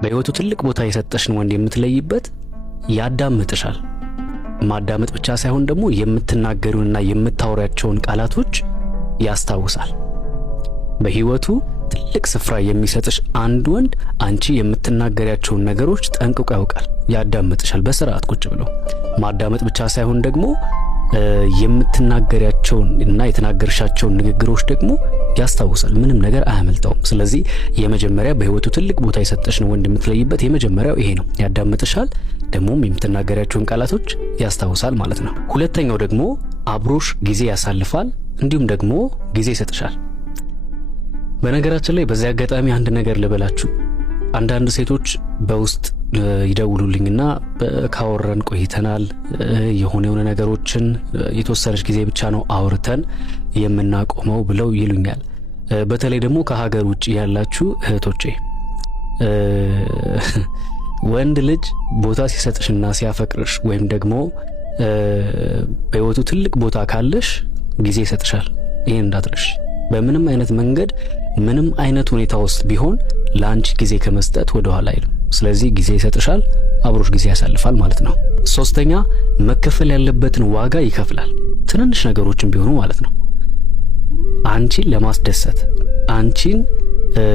በህይወቱ ትልቅ ቦታ የሰጠሽን ወንድ የምትለይበት ያዳምጥሻል። ማዳመጥ ብቻ ሳይሆን ደግሞ የምትናገሩንና የምታወሪያቸውን ቃላቶች ያስታውሳል። በህይወቱ ትልቅ ስፍራ የሚሰጥሽ አንድ ወንድ አንቺ የምትናገሪያቸውን ነገሮች ጠንቅቆ ያውቃል፣ ያዳምጥሻል በስርዓት ቁጭ ብሎ። ማዳመጥ ብቻ ሳይሆን ደግሞ የምትናገሪያቸውን እና የተናገርሻቸውን ንግግሮች ደግሞ ያስታውሳል። ምንም ነገር አያመልጠውም። ስለዚህ የመጀመሪያ በህይወቱ ትልቅ ቦታ የሰጠሽን ወንድ የምትለይበት የመጀመሪያው ይሄ ነው። ያዳምጥሻል፣ ደግሞም የምትናገሪያቸውን ቃላቶች ያስታውሳል ማለት ነው። ሁለተኛው ደግሞ አብሮሽ ጊዜ ያሳልፋል፣ እንዲሁም ደግሞ ጊዜ ይሰጥሻል። በነገራችን ላይ በዚህ አጋጣሚ አንድ ነገር ልበላችሁ። አንዳንድ ሴቶች በውስጥ ይደውሉልኝና ካወራን ቆይተናል፣ የሆነ ነገሮችን የተወሰነች ጊዜ ብቻ ነው አውርተን የምናቆመው ብለው ይሉኛል። በተለይ ደግሞ ከሀገር ውጭ ያላችሁ እህቶቼ፣ ወንድ ልጅ ቦታ ሲሰጥሽና ሲያፈቅርሽ ወይም ደግሞ በህይወቱ ትልቅ ቦታ ካለሽ ጊዜ ይሰጥሻል። ይሄን እንዳትረሽ። በምንም አይነት መንገድ ምንም አይነት ሁኔታ ውስጥ ቢሆን ለአንቺ ጊዜ ከመስጠት ወደ ኋላ አይልም። ስለዚህ ጊዜ ይሰጥሻል፣ አብሮሽ ጊዜ ያሳልፋል ማለት ነው። ሶስተኛ መከፈል ያለበትን ዋጋ ይከፍላል። ትንንሽ ነገሮችን ቢሆኑ ማለት ነው። አንቺን ለማስደሰት አንቺን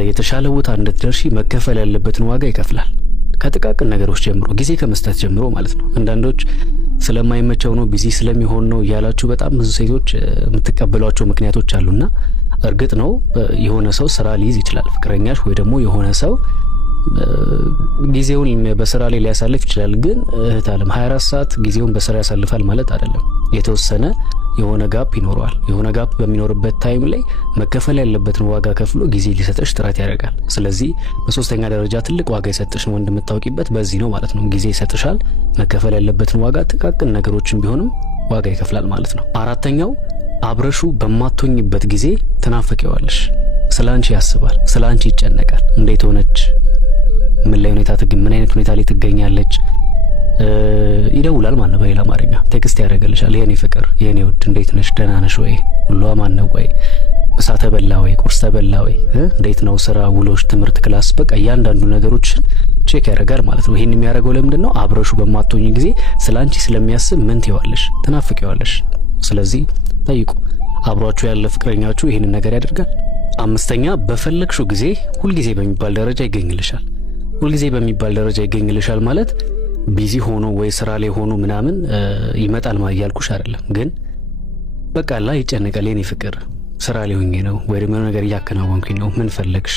የተሻለ ቦታ እንድትደርሺ መከፈል ያለበትን ዋጋ ይከፍላል። ከጥቃቅን ነገሮች ጀምሮ ጊዜ ከመስጠት ጀምሮ ማለት ነው። አንዳንዶች ስለማይመቸው ነው ቢዚ ስለሚሆን ነው ያላችሁ በጣም ብዙ ሴቶች የምትቀበሏቸው ምክንያቶች አሉና እርግጥ ነው የሆነ ሰው ስራ ሊይዝ ይችላል፣ ፍቅረኛሽ ወይ ደግሞ የሆነ ሰው ጊዜውን በስራ ላይ ሊያሳልፍ ይችላል። ግን እህት ዓለም 24 ሰዓት ጊዜውን በስራ ያሳልፋል ማለት አይደለም። የተወሰነ የሆነ ጋፕ ይኖረዋል። የሆነ ጋፕ በሚኖርበት ታይም ላይ መከፈል ያለበትን ዋጋ ከፍሎ ጊዜ ሊሰጥሽ ጥረት ያደርጋል። ስለዚህ በሶስተኛ ደረጃ ትልቅ ዋጋ የሰጥሽን ወንድ የምታውቂበት በዚህ ነው ማለት ነው። ጊዜ ይሰጥሻል፣ መከፈል ያለበትን ዋጋ ጥቃቅን ነገሮችን ቢሆንም ዋጋ ይከፍላል ማለት ነው። አራተኛው አብረሹ በማትሆኝበት ጊዜ ትናፍቂዋለሽ። ስላንቺ ያስባል፣ ስላንቺ ይጨነቃል። እንዴት ሆነች፣ ምን አይነት ሁኔታ ላይ ትገኛለች፣ ይደውላል ማለት ነው። በሌላ አማርኛ ቴክስት ያደርግልሻል። የኔ ፍቅር፣ የኔ ውድ እንዴት ነሽ፣ ደህና ነሽ ወይ፣ ሁሉ አማን ነው ወይ፣ ምሳ ተበላ ወይ፣ ቁርስ ተበላ ወይ፣ እንዴት ነው ስራ፣ ውሎሽ፣ ትምህርት፣ ክላስ፣ በቃ እያንዳንዱ ነገሮችን ቼክ ያደርጋል ማለት ነው። ይሄን የሚያደርገው ለምንድን ነው? አብረሹ በማትሆኝ ጊዜ ስላንቺ ስለሚያስብ ምን ትይዋለሽ፣ ትናፍቂዋለሽ። ስለዚህ ጠይቁ፣ አብሯችሁ ያለ ፍቅረኛችሁ ይሄንን ነገር ያደርጋል። አምስተኛ በፈለግሽው ጊዜ ሁልጊዜ በሚባል ደረጃ ይገኝልሻል። ሁልጊዜ በሚባል ደረጃ ይገኝልሻል ማለት ቢዚ ሆኖ ወይ ስራ ላይ ሆኖ ምናምን ይመጣል ማለት ያልኩሽ አይደለም። ግን በቃ ላይ ይጨነቃል። የኔ ፍቅር ስራ ላይ ሆኜ ነው ወይ ደግሞ ነገር እያከናወንኩኝ ነው፣ ምን ፈለግሽ፣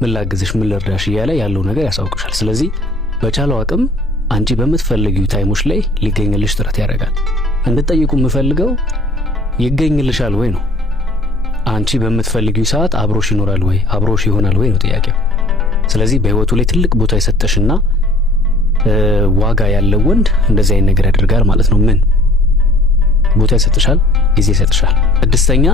ምን ላግዝሽ፣ ምን ልርዳሽ እያለ ያለው ነገር ያሳውቅሻል። ስለዚህ በቻለው አቅም አንቺ በምትፈልጊው ታይሞች ላይ ሊገኝልሽ ጥረት ያደርጋል። እንድትጠይቁ የምፈልገው ይገኝልሻል ወይ ነው። አንቺ በምትፈልጊው ሰዓት አብሮሽ ይኖራል ወይ፣ አብሮሽ ይሆናል ወይ ነው ጥያቄው። ስለዚህ በህይወቱ ላይ ትልቅ ቦታ የሰጠሽና ዋጋ ያለው ወንድ እንደዚህ አይነት ነገር ያደርጋል ማለት ነው። ምን ቦታ ይሰጥሻል፣ ጊዜ ይሰጥሻል። ስድስተኛ